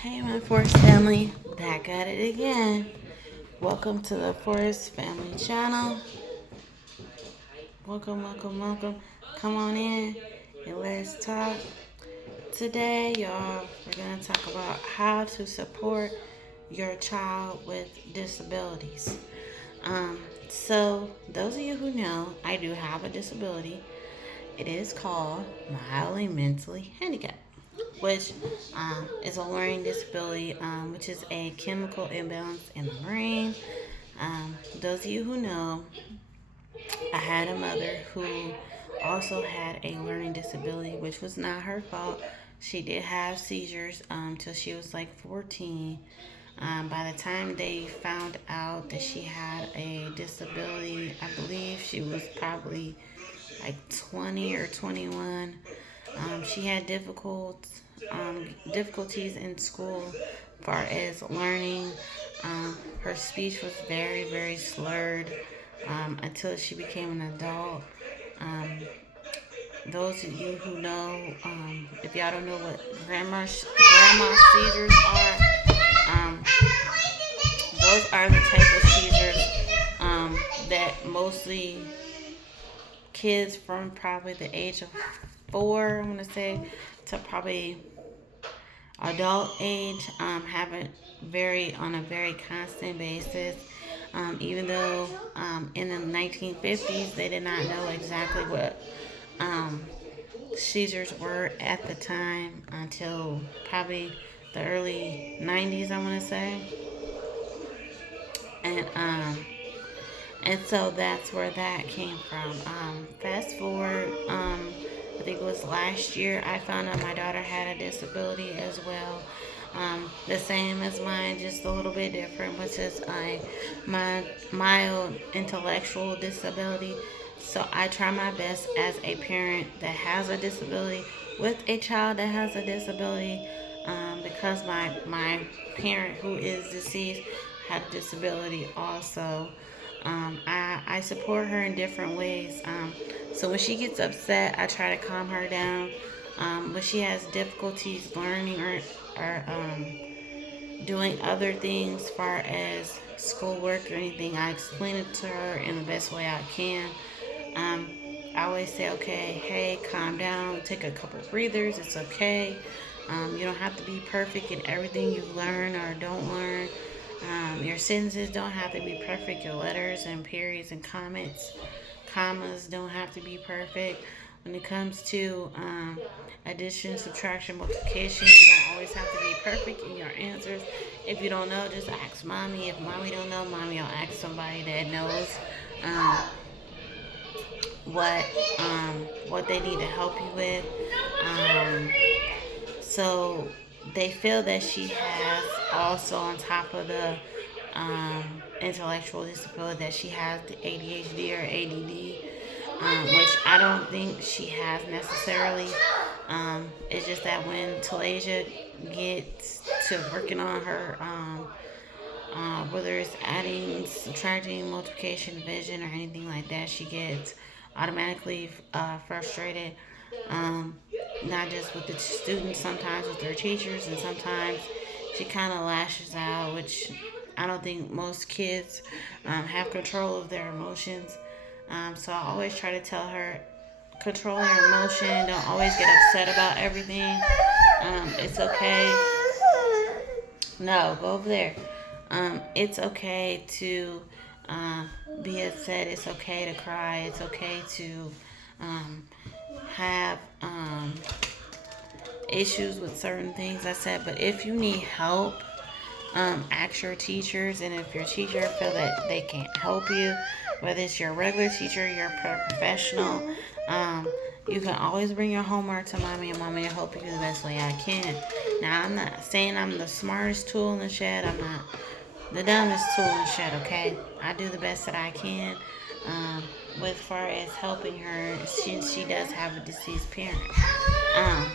Hey, my Forest family, back at it again. Welcome to the Forest Family channel. Welcome. Come on in and let's talk. Today, y'all, we're going to talk about how to support your child with disabilities. So, those of you who know, I do have a disability. It is called mildly mentally handicapped, which is a learning disability, which is a chemical imbalance in the brain. Those of you who know, I had a mother who also had a learning disability, which was not her fault. She did have seizures till she was like 14. By the time they found out that she had a disability, I believe she was probably like 20 or 21. She had difficulties in school as far as learning. Her speech was very slurred until she became an adult. Um, those of you who know, if y'all don't know what grandma seizures are, um, those are the type of seizures that mostly kids from probably the age of 4, I'm gonna say, to probably adult age have it very on a very constant basis. Even though in the 1950s they did not know exactly what um, seizures were at the time until probably the early 90s, I want to say, and and so that's where that came from. Fast forward, I think it was last year, I found out my daughter had a disability as well. The same as mine, just a little bit different, which is my mild intellectual disability. So I try my best as a parent that has a disability with a child that has a disability, because my parent who is deceased had a disability also. I support her in different ways. So when she gets upset, I try to calm her down. When she has difficulties learning or doing other things, as far as schoolwork or anything, I explain it to her in the best way I can. Um, I always say, okay, hey, calm down, take a couple breathers, it's okay. You don't have to be perfect in everything you learn or don't learn. Your sentences don't have to be perfect. Your letters and periods and commas don't have to be perfect. When it comes to addition, subtraction, multiplication, you don't always have to be perfect in your answers. If you don't know, just ask mommy. If mommy don't know, mommy will ask somebody that knows um, what what they need to help you with. Um, so they feel that she has also on top of the intellectual disability that she has the ADHD or ADD, which I don't think she has necessarily. It's just that when Talasia gets to working on her, whether it's adding, subtracting, multiplication, division, or anything like that, she gets automatically frustrated. Um, Not just with the students, sometimes with their teachers, and sometimes she kind of lashes out, which I don't think most kids have control of their emotions. So I always try to tell her, control your emotion. Don't always get upset about everything. It's okay. No, go over there. It's okay to uh, be upset. It's okay to cry. It's okay to um, have issues with certain things. I said, but if you need help, ask your teachers, and if your teacher feel that they can't help you, whether it's your regular teacher, your professional, you can always bring your homework to mommy, and mommy will help you the best way I can. Now, I'm not saying I'm the smartest tool in the shed. I'm not the dumbest tool in the shed. Okay, I do the best that I can. Um, with far as helping her, since she does have a deceased parent. Um,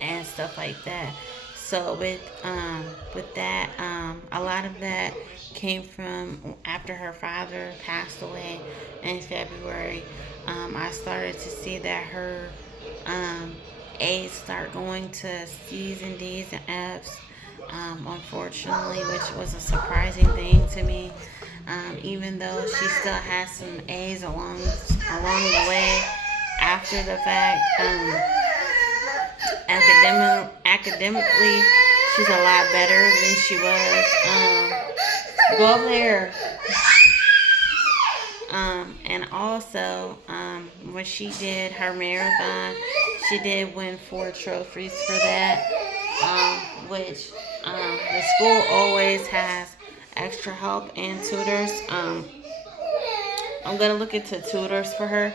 and stuff like that. So with that, a lot of that came from after her father passed away in February. I started to see that her um, A's start going to C's and D's and F's, unfortunately, which was a surprising thing to me. Even though she still has some A's along the way after the fact. Academically, she's a lot better than she was. Go over there. And also, when she did her marathon, she did win 4 trophies for that, which the school always has extra help and tutors. I'm gonna look into tutors for her,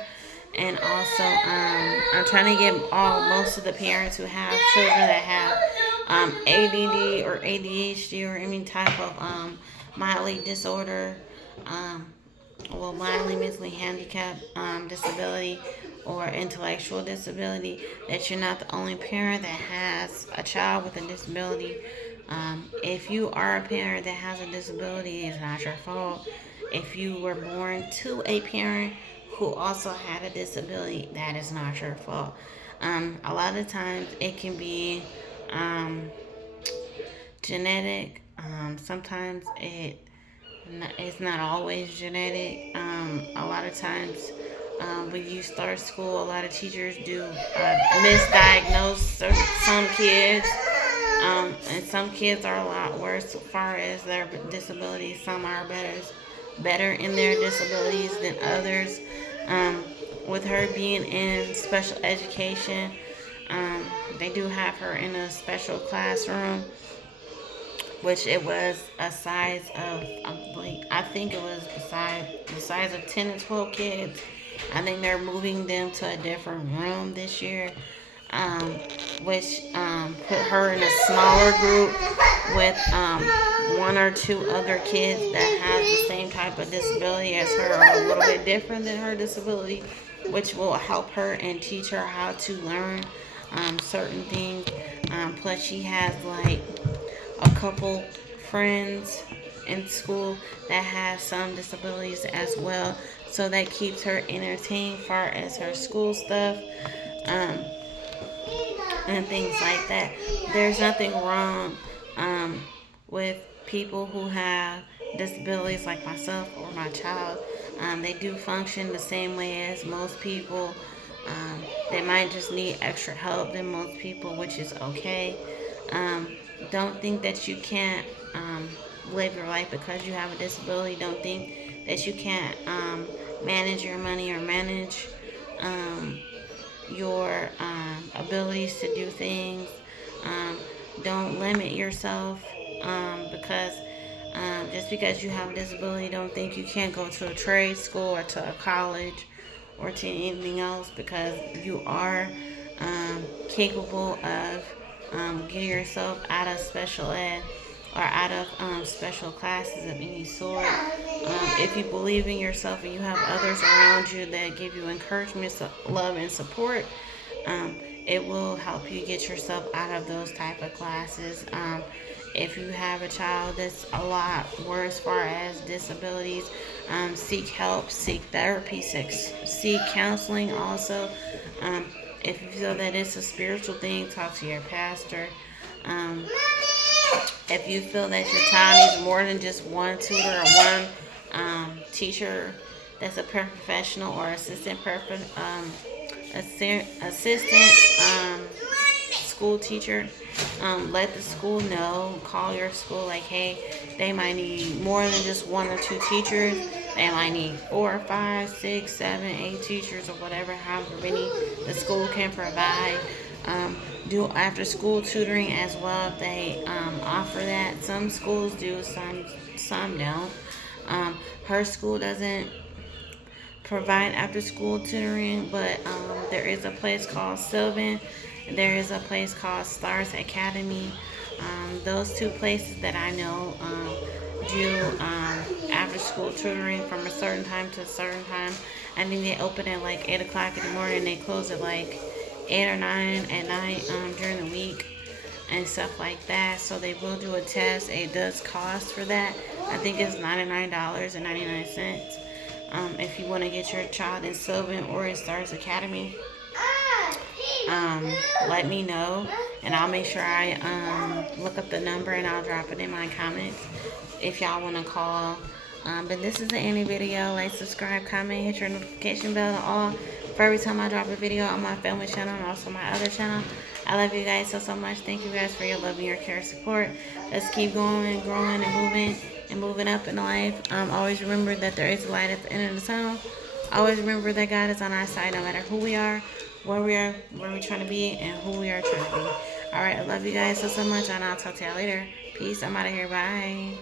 and also I'm trying to get most of the parents who have children that have ADD or ADHD or any type of mildly disorder, um, mildly mentally handicapped disability or intellectual disability, that you're not the only parent that has a child with a disability. If you are a parent that has a disability, it's not your fault. If you were born to a parent who also had a disability, that is not your fault. A lot of times it can be um, genetic. Sometimes it's not always genetic. A lot of times when you start school, a lot of teachers do misdiagnose some kids. And some kids are a lot worse as far as their disabilities. Some are better in their disabilities than others. Um, with her being in special education, um, they do have her in a special classroom, which it was a size of, I think it was the size of 10 to 12 kids. I think they're moving them to a different room this year, um, which put her in a smaller group with one or two other kids that have the same type of disability as her, or a little bit different than her disability, which will help her and teach her how to learn certain things. Plus, she has like a couple friends in school that have some disabilities as well, so that keeps her entertained far as her school stuff, um, and things like that. There's nothing wrong um, with people who have disabilities like myself or my child. They do function the same way as most people. They might just need extra help than most people, which is okay. Um, don't think that you can't live your life because you have a disability. Don't think that you can't manage your money or manage um, your abilities to do things. Um, don't limit yourself because just because you have a disability, don't think you can't go to a trade school or to a college or to anything else, because you are capable of getting yourself out of special ed or out of special classes of any sort. If you believe in yourself and you have others around you that give you encouragement, love, and support, um, it will help you get yourself out of those type of classes. If you have a child that's a lot worse as far as disabilities, seek help, seek therapy, seek counseling also. Um, if you feel that it's a spiritual thing, talk to your pastor. Um, if you feel that your child needs more than just one tutor or one teacher that's a professional or assistant school teacher, let the school know. Call your school like, hey, they might need more than just one or two teachers. They might need 4, 5, 6, 7, 8 teachers or whatever, however many the school can provide. Do after school tutoring as well if they offer that. Some schools do, some don't. Her school doesn't provide after school tutoring, but there is a place called Sylvan. There is a place called Stars Academy. Those two places that I know do after school tutoring from a certain time to a certain time. I think they open at like 8 o'clock in the morning and they close at like 8 or 9 at night during the week and stuff like that. So they will do a test. It does cost for that. I think it's $99.99. If you want to get your child in Sylvan or in Stars Academy. um, let me know, and I'll make sure I look up the number and I'll drop it in my comments if y'all want to call. But this is the Annie video. Like, subscribe, comment, hit your notification bell all for every time I drop a video on my family channel and also my other channel. I love you guys so much. Thank you guys for your love and your care support. Let's keep going, growing, and moving up in life. Always remember that there is a light at the end of the tunnel. Always remember that God is on our side no matter who we are, where we're trying to be, and who we are trying to be. Alright, I love you guys so much, and I'll talk to y'all later. Peace. I'm out of here. Bye.